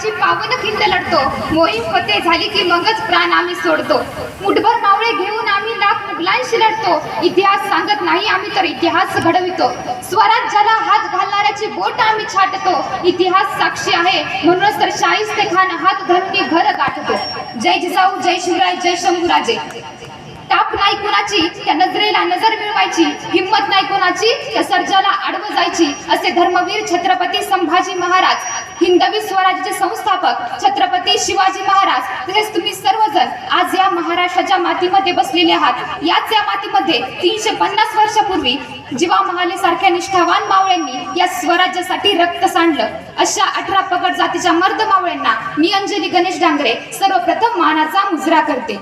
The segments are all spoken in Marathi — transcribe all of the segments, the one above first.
संभाजी पावन खिंड लढतो, मोहीम फते झाली की मगच प्राण आम्ही सोडतो. मुठभर मावळे घेऊन आम्ही लाख मुघलांशी लढतो. इतिहास सांगत नाही आम्ही तर इतिहास घडवितो. स्वराज्याला हात घालणाऱ्याची बोट आम्ही छाटतो. इतिहास साक्षी आहे म्हणूनच तर शाहिस्ते खान हात धरून घर गाठतो. जय जिजाऊ, जय शिवराय, जय शंभूराजे. टाप नाही कोणाची त्या नजरेला नजर मिळवायची, हिम्मत नाही कोणाची त्या सर्जाला आडवं जायची. असे धर्मवीर छत्रपती संभाजी महाराज, हिंदवी स्वराज्याचे संस्थापक छत्रपती शिवाजी महाराज, तसेच तुम्ही सर्वजण आज या महाराष्ट्राच्या मातीमध्ये बसलेले आहात. याच या मातीमध्ये 350 वर्षापूर्वी जीवा महाले सारख्या निष्ठावान मावळ्यांनी या स्वराज्यासाठी रक्त सांडलं. अशा 18 पगड जातीच्या मर्द मावळ्यांना मी अंजली गणेश डांगरे सर्वप्रथम मानाचा मुजरा करते.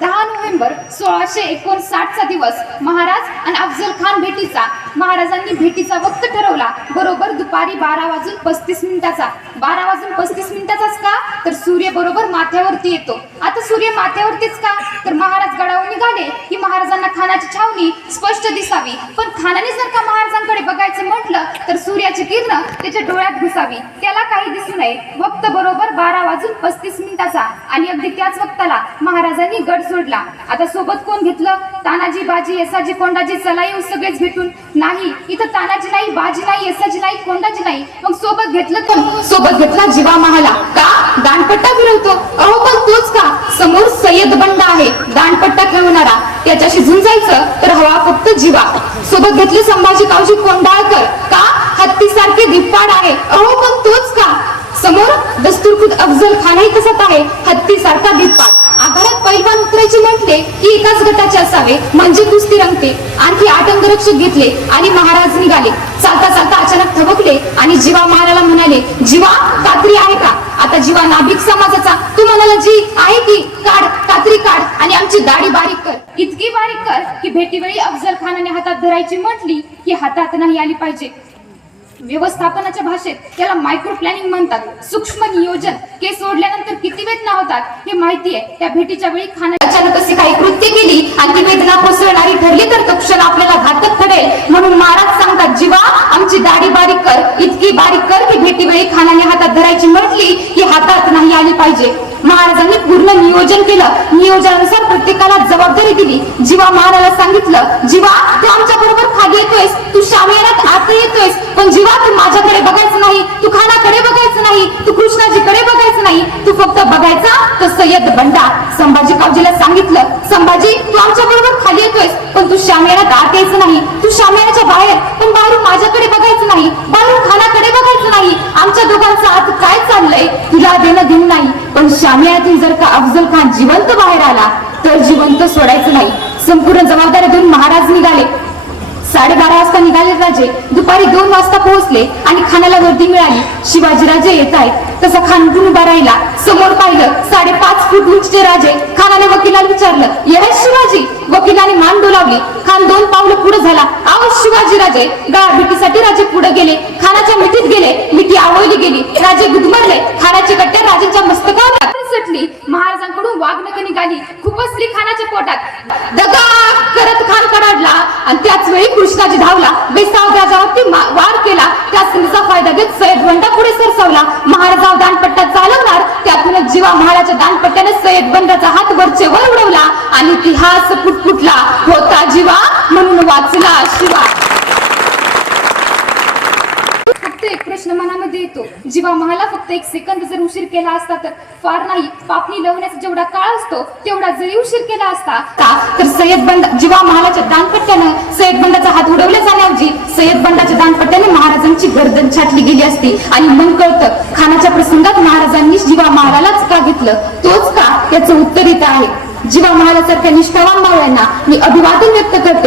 10 नोव्हेंबर 1659 चा दिवस महाराज आणि अफजल खान भेटीचा. महाराजांनी भेटीचा वक्त ठरवला बरोबर दुपारी 12:35. 12:35 का? तर सूर्य बरोबर माथ्यावरती येतो. आता सूर्य माथ्यावरतीच का? तर महाराज गडावर निघाले की महाराजांना खानाची छावणी स्पष्ट दिसावी. पण खानाने जर का महाराजांकडे बघायचं म्हटलं तर सूर्याची किरण त्याच्या डोळ्यात घुसावी, त्याला काही दिसू नये. वक्त बरोबर 12:35 आणि अगदी त्याच वक्ताला महाराजांनी गड सोडला. आता सोबत कोण घेतलं? तानाजी, बाजी, येसाजी, कोंडाजी, चला येऊ सगळेच भेटून. नाही, इथं तानाजी नाही, बाजी नाही, येसाजी नाही, कोंडाजी नाही. मग सोबत घेतलं कोण? सोबत घेतला जीवा महाला. का? दांडपट्टा फिरवतो. अहो पण तोच का? समोर सय्यद बंड आहे दांडपट्टा खेळवणारा, त्याच्याशी झुंजायचं तर हवा फक्त जीवा. सोबत घेतले संभाजी कावजी कोंडाळकर. का? हत्ती सारखे दिप्पाड आहे. अहो पण तोच का? समोर दस्तूरखुद अफजल खानही तसाच आहे, हत्ती सारखा दिप्पाड. आघाड्यात पैलवान उतरायचे म्हटले की एकाच गटाचे असावे म्हणजे कुस्ती रंगते. आणखी 8 अंगरक्षक घेतले आणि महाराज निघाले. चालता चालता अचानक थबकले आणि जीवा महाराला म्हणाले, जीवा कात्री आहे का? आता जीवा नाभिक समाजाचा. तू म्हणाला जी आहे की काढ, कात्री काढ आणि आमची दाढी बारीक कर. इतकी बारीक कर की भेटीवेळी अफजल खानाने हातात धरायची म्हटली की हातात नाही आली पाहिजे. व्यवस्थापनाच्या भाषेत त्याला मायक्रो प्लॅनिंग म्हणतात. सूक्ष्म नियोजन. केस सोडल्यानंतर किती वेदना होतात हे माहिती आहे. त्या भेटीच्या वेळी खाना अचानक अशी काही कृत्य केली आणि ती वेदना कोसळणारी ठरली तर तो क्षण आपल्याला घातक ठरेल. म्हणून महाराज सांगतात, जीवा आमची दाढी बारीक कर, इतकी बारीक कर की भेटीवेळी खानाने हातात धरायची म्हटली की हातात नाही आली पाहिजे. महाराजांनी पूर्ण नियोजन केलं. नियोजनानुसार प्रत्येकाला जबाबदारी दिली. जीवा महाराजाला सांगितलं, जीवा तू आमच्या बरोबर खाली येतोयस, तू शामियानात आत येतोयस, पण जीवा तू माझ्याकडे बघायचं नाही, तू खानाकडे बघायचं नाही, तू कृष्णाजीकडे बघायचं नाही, तू फक्त बघायचा तो सय्यद बंडा. संभाजी कावजीला सांगितलं, संभाजी तू आमच्या बरोबर खाली येतोयस पण तू शामियानात आत यायचं नाही, तू शामियानाच्या बाहेर, पण बाहेरून माझ्याकडे बघायचं नाही, बाहेरून खानाकडे बघायचं नाही. आमच्या दोघांचं आत काय चाललंय तुला देणं घेणं नाही. पण शामियानातून जर का अफजल खान जिवंत बाहेर आला तर जिवंत सोडायचं नाही. संपूर्ण जबाबदारी देऊन महाराज निघाले. 12:30 वाजता निघाले राजे. दुपारी 2 वाजता पोहोचले आणि खानाला वर्दी मिळाली. शिवाजीराजे येत आहेत. तसा खान उभा राहिला. समोर पाहिलं 5.5 फूट उंचीचे राजे. खानाने वकिलाला विचारलं, यश शिवाजी? वकिलाने मान डोलावली. खान 2 पावलं पुढे झाला. आव शिवाजी राजे. भेटीसाठी राजे पुढे गेले. खानाच्या मिठीत गेले. मिठी आवळली गेली. राजे गुदमरले. खानाची कट्ट्या राजांच्या मस्तकावर सटली. महाराजांकडून वाघनख निघाली. खुपसली खानाच्या पोटात. दगा करत खान कडाडला आणि त्याच वेळी कृष्णाजी धावला. बेसावध राजावरती वार केला. त्या संधीचा फायदा घेत सय्यद बंडा पुढे सरसावला. महाराजावर दानपट्टा चालवणार त्यातूनच जीवा महाराच्या दानपट्ट्याने सय्यद बंडाचा हात वरचे वर उडवला आणि इतिहास फुटफुटला. होता जीवा म्हणून वाचला शिवा. फक्त एक प्रश्न मनामध्ये येतो, जीवा महाला फक्त 1 सेकंद जर उशीर केला असता तर फार नाही, पापणी लवण्याचा जेवढा काळ असतो तेवढा जरी उशीर केला असता तर सय्यद बंड जीवा महालाच्या दानपट्ट्यानं सय्यद बंडाचा हात उडवला जाण्याऐवजी सय्यद बंडाच्या दानपट्ट्याने महाराजांची गर्दन छाटली गेली असती. आणि मग कळतं खानाच्या प्रसंगात महाराजांनी जीवा महालाच का घेतलं. तोच का याचं उत्तर इथं आहे. जीवा महालासारख्या निष्ठावान मावळ्यांना मी अभिवादन व्यक्त करते.